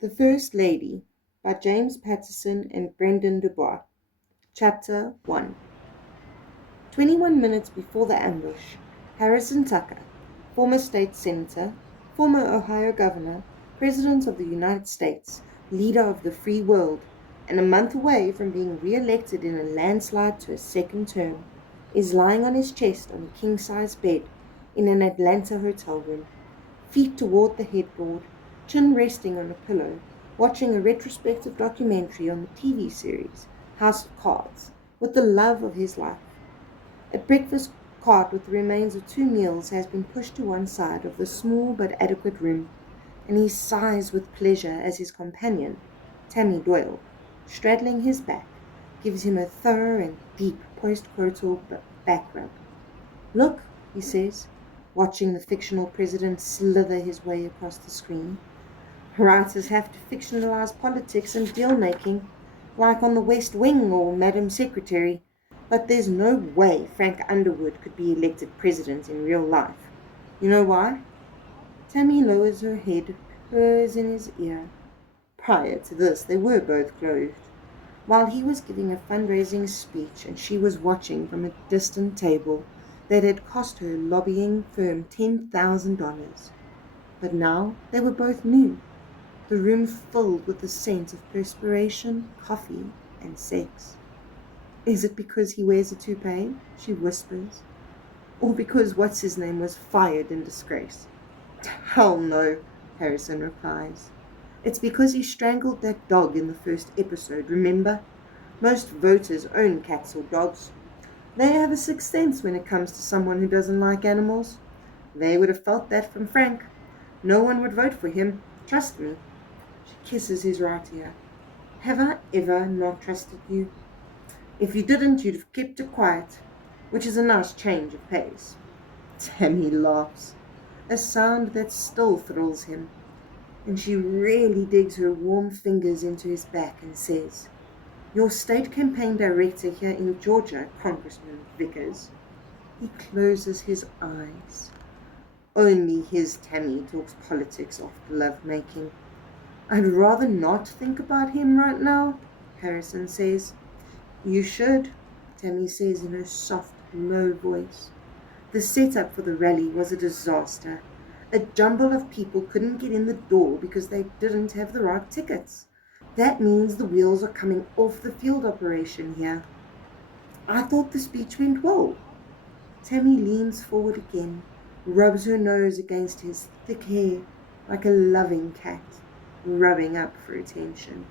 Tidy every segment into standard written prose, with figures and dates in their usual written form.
The First Lady by James Patterson and Brendan Dubois. Chapter 1. 21 minutes before the ambush, Harrison Tucker, former state senator, former Ohio governor, president of the United States, leader of the free world, and a month away from being re-elected in a landslide to a second term, is lying on his chest on a king-size bed in an Atlanta hotel room, feet toward the headboard, chin resting on a pillow, watching a retrospective documentary on the TV series House of Cards with the love of his life. A breakfast cart with the remains of 2 meals has been pushed to one side of the small but adequate room, and he sighs with pleasure as his companion, Tammy Doyle, straddling his back, gives him a thorough and deep post-coital back rub. "Look," he says, watching the fictional president slither his way across the screen. Writers have to fictionalize politics and deal-making, like on the West Wing or Madam Secretary, but there's no way Frank Underwood could be elected president in real life. You know why? Tammy lowers her head, purrs in his ear. Prior to this, they were both clothed, while he was giving a fundraising speech and she was watching from a distant table that had cost her lobbying firm $10,000. But now they were both new, the room filled with the scent of perspiration, coffee, and sex. "Is it because he wears a toupee?" she whispers. "Or because what's-his-name was fired in disgrace?" "Hell no," Harrison replies. "It's because he strangled that dog in the first episode, remember? Most voters own cats or dogs. They have a sixth sense when it comes to someone who doesn't like animals. They would have felt that from Frank. No one would vote for him, trust me." She kisses his right ear. "Have I ever not trusted you? If you didn't, you'd have kept it quiet, which is a nice change of pace." Tammy laughs, a sound that still thrills him, and she really digs her warm fingers into his back and says, "Your state campaign director here in Georgia, Congressman Vickers." He closes his eyes. Only his Tammy talks politics after lovemaking. "I'd rather not think about him right now," Harrison says. "You should," Tammy says in her soft, low voice. The setup for the rally was a disaster. A jumble of people couldn't get in the door because they didn't have the right tickets. That means the wheels are coming off the field operation here. "I thought the speech went well." Tammy leans forward again, rubs her nose against his thick hair like a loving cat, rubbing up for attention.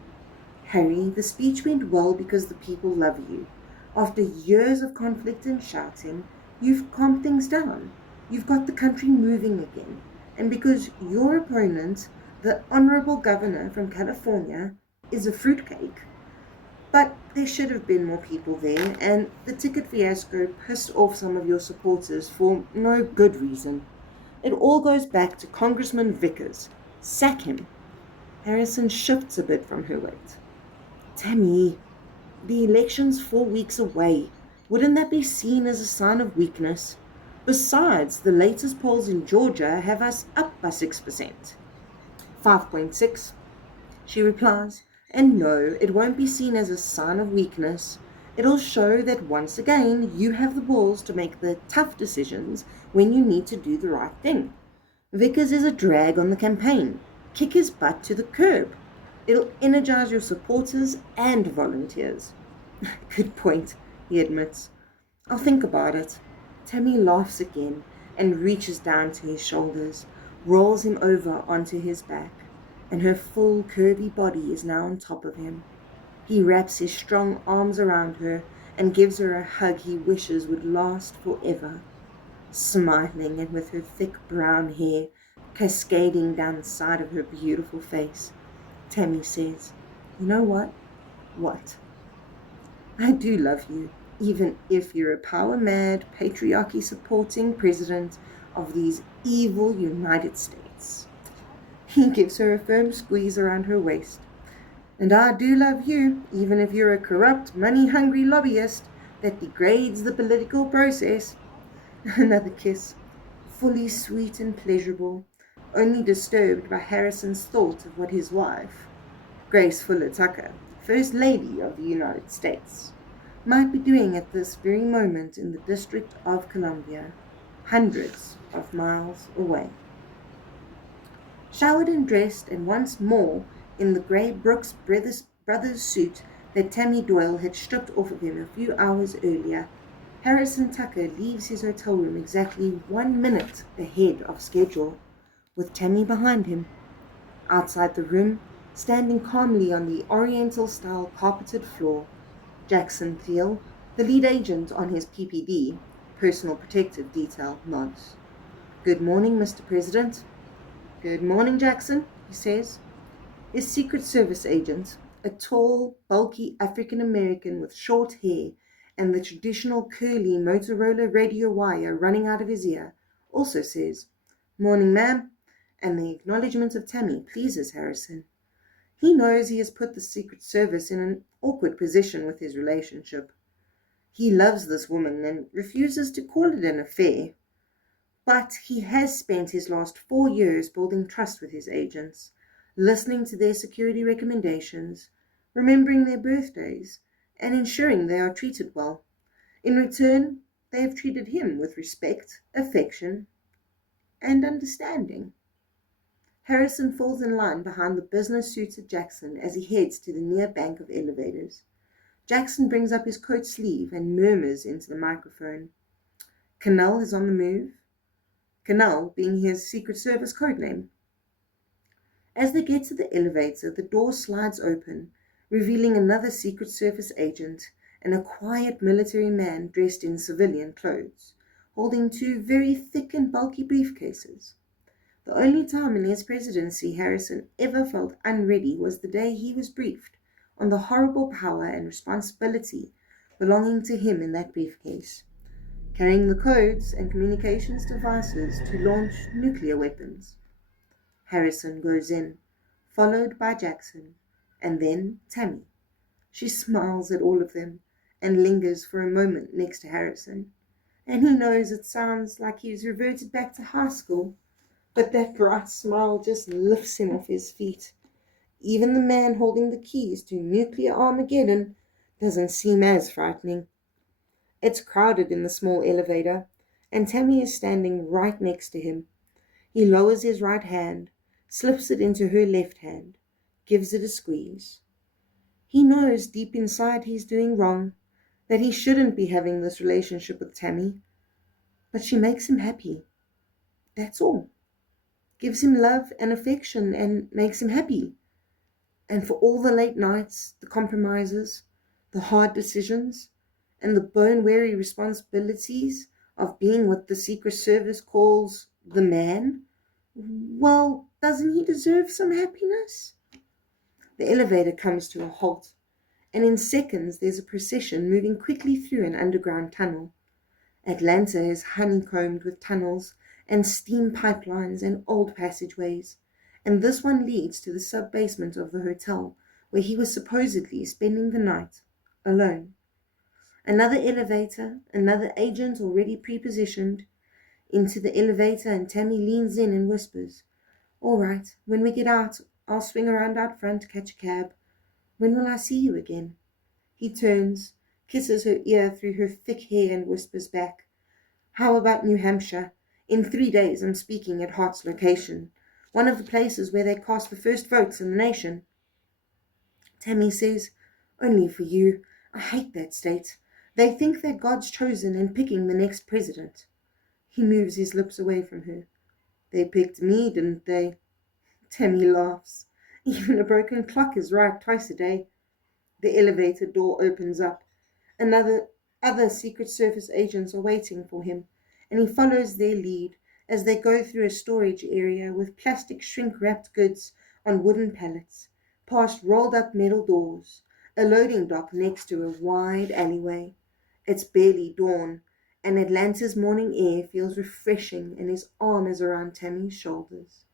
"Harry, the speech went well because the people love you. After years of conflict and shouting, you've calmed things down. You've got the country moving again. And because your opponent, the honorable governor from California, is a fruitcake. But there should have been more people there, and the ticket fiasco pissed off some of your supporters for no good reason. It all goes back to Congressman Vickers. Sack him." Harrison shifts a bit from her weight. "Tammy, the election's 4 weeks away. Wouldn't that be seen as a sign of weakness? Besides, the latest polls in Georgia have us up by 6%. 5.6, she replies. "And no, it won't be seen as a sign of weakness. It'll show that once again you have the balls to make the tough decisions when you need to do the right thing. Vickers is a drag on the campaign. Kick his butt to the curb. It'll energize your supporters and volunteers." "Good point," he admits. "I'll think about it." Tammy laughs again and reaches down to his shoulders, rolls him over onto his back, and her full curvy body is now on top of him. He wraps his strong arms around her and gives her a hug he wishes would last forever. Smiling and with her thick brown hair cascading down the side of her beautiful face, Tammy says, "You know what?" "What?" "I do love you, even if you're a power-mad, patriarchy-supporting president of these evil United States." He gives her a firm squeeze around her waist. "And I do love you, even if you're a corrupt, money-hungry lobbyist that degrades the political process." Another kiss, fully sweet and pleasurable, only disturbed by Harrison's thought of what his wife, Grace Fuller Tucker, First Lady of the United States, might be doing at this very moment in the District of Columbia, hundreds of miles away. Showered and dressed, and once more in the grey Brooks Brothers suit that Tammy Doyle had stripped off of him a few hours earlier, Harrison Tucker leaves his hotel room exactly 1 minute ahead of schedule, with Tammy behind him. Outside the room, standing calmly on the Oriental-style carpeted floor, Jackson Thiel, the lead agent on his PPD, Personal Protective Detail, nods. "Good morning, Mr. President." "Good morning, Jackson," he says. His Secret Service agent, a tall, bulky African-American with short hair and the traditional curly Motorola radio wire running out of his ear, also says, "Morning, ma'am," and the acknowledgement of Tammy pleases Harrison. He knows he has put the Secret Service in an awkward position with his relationship. He loves this woman and refuses to call it an affair. But he has spent his last 4 years building trust with his agents, listening to their security recommendations, remembering their birthdays, and ensuring they are treated well. In return, they have treated him with respect, affection, and understanding. Harrison falls in line behind the business-suited Jackson as he heads to the near bank of elevators. Jackson brings up his coat sleeve and murmurs into the microphone. Cannell is on the move. Cannell being his Secret Service code name. As they get to the elevator, the door slides open, revealing another Secret Service agent and a quiet military man dressed in civilian clothes, holding 2 very thick and bulky briefcases. The only time in his presidency Harrison ever felt unready was the day he was briefed on the horrible power and responsibility belonging to him in that briefcase, carrying the codes and communications devices to launch nuclear weapons. Harrison goes in, followed by Jackson, and then Tammy. She smiles at all of them and lingers for a moment next to Harrison, and he knows it sounds like he's reverted back to high school, but that bright smile just lifts him off his feet. Even the man holding the keys to nuclear Armageddon doesn't seem as frightening. It's crowded in the small elevator, and Tammy is standing right next to him. He lowers his right hand, slips it into her left hand, gives it a squeeze. He knows deep inside he's doing wrong, that he shouldn't be having this relationship with Tammy, but she makes him happy. That's all. Gives him love and affection and makes him happy. And for all the late nights, the compromises, the hard decisions, and the bone-weary responsibilities of being what the Secret Service calls the man, well, doesn't he deserve some happiness? The elevator comes to a halt, and in seconds there's a procession moving quickly through an underground tunnel. Atlanta is honeycombed with tunnels and steam pipelines and old passageways, and this one leads to the sub-basement of the hotel, where he was supposedly spending the night, alone. Another elevator, another agent already prepositioned. Into the elevator, and Tammy leans in and whispers, "All right, when we get out, I'll swing around out front to catch a cab. When will I see you again?" He turns, kisses her ear through her thick hair, and whispers back, "How about New Hampshire? In 3 days I'm speaking at Hart's location, one of the places where they cast the first votes in the nation." Tammy says, "Only for you. I hate that state. They think they're God's chosen and picking the next president." He moves his lips away from her. "They picked me, didn't they?" Tammy laughs. "Even a broken clock is right twice a day." The elevator door opens up. Other Secret Service agents are waiting for him, and he follows their lead as they go through a storage area with plastic shrink-wrapped goods on wooden pallets, past rolled-up metal doors, a loading dock next to a wide alleyway. It's barely dawn, and Atlanta's morning air feels refreshing, and his arm is around Tammy's shoulders.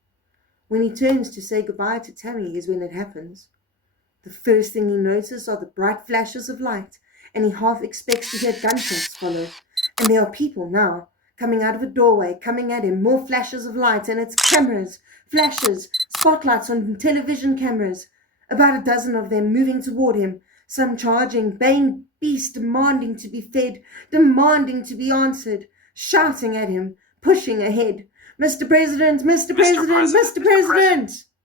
When he turns to say goodbye to Tammy is when it happens. The first thing he notices are the bright flashes of light, and he half expects to hear gunshots follow. And there are people now, coming out of a doorway, coming at him, more flashes of light, and it's cameras, Flashes, spotlights on television cameras. About a dozen of them moving toward him, some charging, baying beasts demanding to be fed, demanding to be answered, shouting at him, pushing ahead. Mr. President, Mr. President, Mr. President!